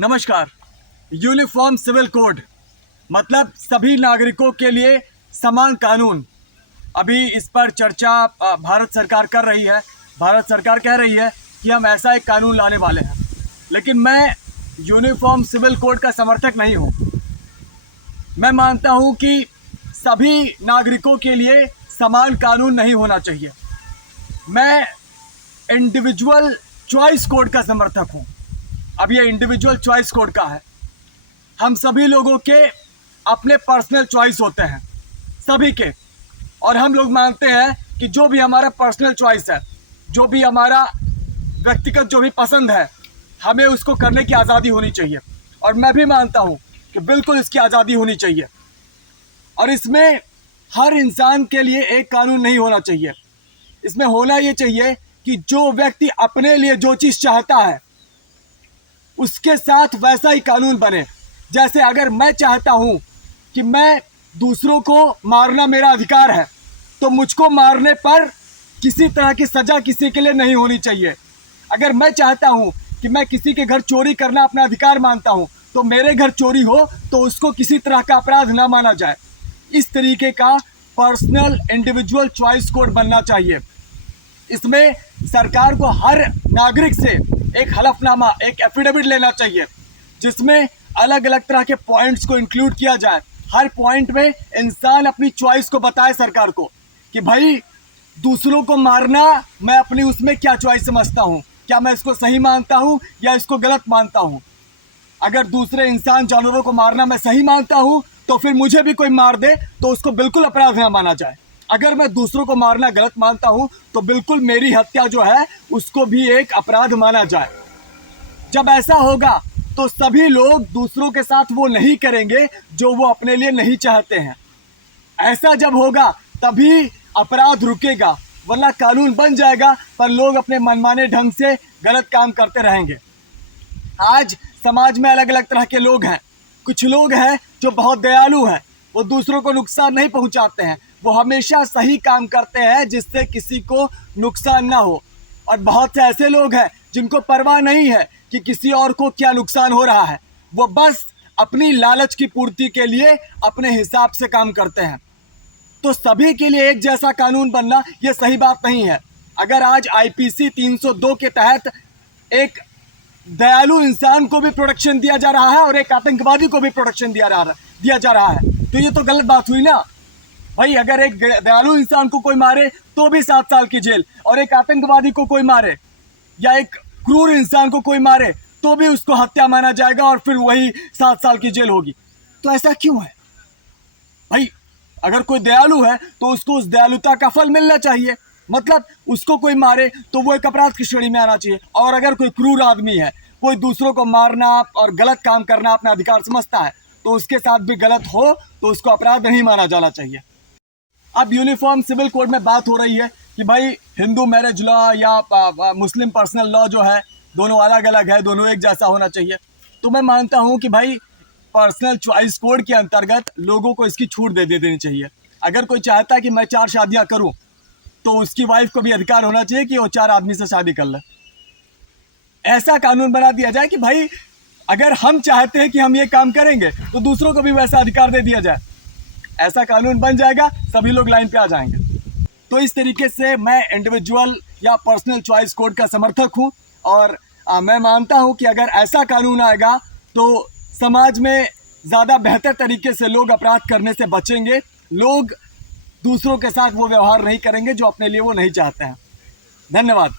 नमस्कार। Uniform civil code मतलब सभी नागरिकों के लिए समान कानून। अभी इस पर चर्चा भारत सरकार कर रही है। भारत सरकार कह रही है कि हम ऐसा एक कानून लाने वाले हैं, लेकिन मैं यूनिफॉर्म सिविल कोड का समर्थक नहीं हूँ। मैं मानता हूँ कि सभी नागरिकों के लिए समान कानून नहीं होना चाहिए। मैं इंडिविजुअल चॉइस कोड का समर्थक हूँ। अब ये इंडिविजुअल चॉइस कोड का है। हम सभी लोगों के अपने पर्सनल चॉइस होते हैं, सभी के, और हम लोग मानते हैं कि जो भी हमारा पर्सनल चॉइस है, जो भी हमारा व्यक्तिगत जो भी पसंद है, हमें उसको करने की आज़ादी होनी चाहिए। और मैं भी मानता हूँ कि बिल्कुल इसकी आज़ादी होनी चाहिए। और इसमें हर इंसान के लिए एक कानून नहीं होना चाहिए। इसमें होना ये चाहिए कि जो व्यक्ति अपने लिए जो चीज़ चाहता है उसके साथ वैसा ही कानून बने। जैसे अगर मैं चाहता हूं कि मैं दूसरों को मारना मेरा अधिकार है, तो मुझको मारने पर किसी तरह की सज़ा किसी के लिए नहीं होनी चाहिए। अगर मैं चाहता हूं कि मैं किसी के घर चोरी करना अपना अधिकार मानता हूं, तो मेरे घर चोरी हो तो उसको किसी तरह का अपराध ना माना जाए। इस तरीके का पर्सनल इंडिविजुअल चॉइस कोड बनना चाहिए। इसमें सरकार को हर नागरिक से एक हलफनामा, एक एफिडेविट लेना चाहिए, जिसमें अलग अलग तरह के पॉइंट्स को इंक्लूड किया जाए। हर पॉइंट में इंसान अपनी चॉइस को बताए सरकार को कि भाई दूसरों को मारना मैं अपनी उसमें क्या चॉइस समझता हूँ, क्या मैं इसको सही मानता हूँ या इसको गलत मानता हूँ। अगर दूसरे इंसान जानवरों को मारना मैं सही मानता हूँ, तो फिर मुझे भी कोई मार दे तो उसको बिल्कुल अपराध ना माना जाए। अगर मैं दूसरों को मारना गलत मानता हूं, तो बिल्कुल मेरी हत्या जो है उसको भी एक अपराध माना जाए। जब ऐसा होगा तो सभी लोग दूसरों के साथ वो नहीं करेंगे जो वो अपने लिए नहीं चाहते हैं। ऐसा जब होगा तभी अपराध रुकेगा, वरना कानून बन जाएगा पर लोग अपने मनमाने ढंग से गलत काम करते रहेंगे। आज समाज में अलग अलग तरह के लोग हैं। कुछ लोग हैं जो बहुत दयालु हैं, वो दूसरों को नुकसान नहीं पहुंचाते हैं, वो हमेशा सही काम करते हैं जिससे किसी को नुकसान ना हो। और बहुत से ऐसे लोग हैं जिनको परवाह नहीं है कि किसी और को क्या नुकसान हो रहा है, वो बस अपनी लालच की पूर्ति के लिए अपने हिसाब से काम करते हैं। तो सभी के लिए एक जैसा कानून बनना ये सही बात नहीं है। अगर आज आईपीसी 302 के तहत एक दयालु इंसान को भी प्रोटेक्शन दिया जा रहा है और एक आतंकवादी को भी प्रोटेक्शन दिया जा रहा है, तो ये तो गलत बात हुई ना भाई। अगर एक दयालु इंसान को कोई मारे तो भी 7 साल की जेल, और एक आतंकवादी को कोई मारे या एक क्रूर इंसान को कोई मारे तो भी उसको हत्या माना जाएगा और फिर वही 7 साल की जेल होगी। तो ऐसा क्यों है भाई? अगर कोई दयालु है तो उसको उस दयालुता का फल मिलना चाहिए। मतलब उसको कोई मारे तो वो एक अपराध की श्रेणी में आना चाहिए। और अगर कोई क्रूर आदमी है, कोई दूसरों को मारना और गलत काम करना अपना अधिकार समझता है, तो उसके साथ भी गलत हो तो उसको अपराध नहीं माना जाना चाहिए। अब यूनिफॉर्म सिविल कोड में बात हो रही है कि भाई हिंदू मैरिज लॉ या मुस्लिम पर्सनल लॉ जो है, दोनों अलग अलग है, दोनों एक जैसा होना चाहिए। तो मैं मानता हूं कि भाई पर्सनल चॉइस कोड के अंतर्गत लोगों को इसकी छूट दे देनी चाहिए। अगर कोई चाहता है कि मैं 4 शादियां करूं, तो उसकी वाइफ को भी अधिकार होना चाहिए कि वो 4 आदमी से शादी कर ले। ऐसा कानून बना दिया जाए कि भाई अगर हम चाहते हैं कि हम ये काम करेंगे तो दूसरों को भी वैसा अधिकार दे दिया जाए। ऐसा कानून बन जाएगा, सभी लोग लाइन पे आ जाएंगे। तो इस तरीके से मैं इंडिविजुअल या पर्सनल चॉइस कोड का समर्थक हूं। और मैं मानता हूं कि अगर ऐसा कानून आएगा तो समाज में ज़्यादा बेहतर तरीके से लोग अपराध करने से बचेंगे। लोग दूसरों के साथ वो व्यवहार नहीं करेंगे जो अपने लिए वो नहीं चाहते हैं। धन्यवाद।